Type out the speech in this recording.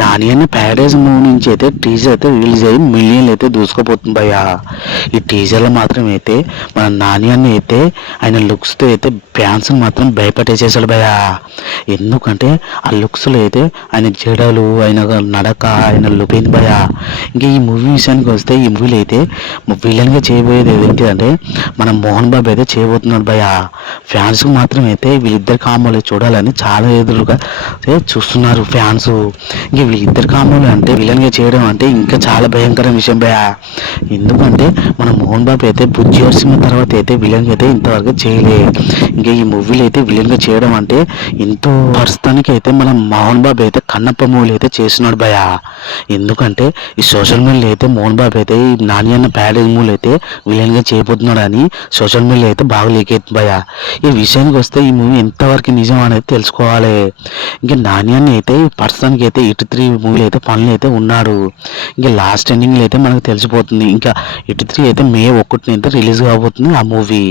నాని అన్న Paradise movie నుంచి అయితే టీజర్ అయితే రిలీజ్ అయ్యి మిలియన్లు అయితే దూసుకోపోతుంది భయ్యా. ఈ టీజర్లో మాత్రం అయితే మన నాని అన్న అయితే ఆయన లుక్స్తో అయితే ఫ్యాన్స్ మాత్రం భయపట్టేసేసాడు భయ్యా. ఎందుకంటే ఆ లుక్స్లో అయితే ఆయన జడలు, ఆయన నడక, ఆయన లుక్ ఏంది భయ్యా. ఇంకా ఈ మూవీ విషయానికి వస్తే ఈ మూవీలో అయితే విలన్గా చేయబోయేది ఏంటి అంటే మన మోహన్ బాబు అయితే చేయబోతున్నాడు భయ్యా. ఫ్యాన్స్కి మాత్రం అయితే వీళ్ళిద్దరు కాంబోలు చూడాలని చాలా ఎదురుగా చూస్తున్నారు ఫ్యాన్స్. ఇంకా వీళ్ళిద్దరు కాంబోలు అంటే విలన్గా చేయడం అంటే ఇంకా చాలా భయంకరమైన విషయం భయ. ఎందుకంటే మన మోహన్ బాబు అయితే బుజ్జి సినిమా తర్వాత అయితే విలన్గా అయితే ఇంతవరకు చేయలే. ఇంకా ఈ మూవీలో అయితే విలన్గా చేయడం అంటే ఎంతో ప్రస్తుతానికి అయితే మన మోహన్ బాబు అయితే కన్నప్ప మూవీలు అయితే చేస్తున్నాడు భయ. ఎందుకంటే ఈ సోషల్ మీడియాలో అయితే మోహన్ బాబు అయితే ఈ నాని అన్న ప్యారేజ్ మూవీలు అయితే విలన్గా చేయబోతున్నాడు అని సోషల్ మీడియాలో అయితే బాగా లీక్ అవుతుంది భయ. ఈ విషయానికి వస్తే ఈ మూవీ ఎంతవరకు నిజం అనేది తెలుసుకోవాలి. ఇంకా నాని అన్న అయితే ప్రస్తుతానికి అయితే 83 మూవీలో అయితే పనులు అయితే ఉన్నాడు. ఇంకా లాస్ట్ ఎండింగ్లో అయితే మనకు తెలిసిపోతుంది. ఇంకా 83 అయితే మే 1 అయితే రిలీజ్ కాబోతుంది ఆ మూవీ.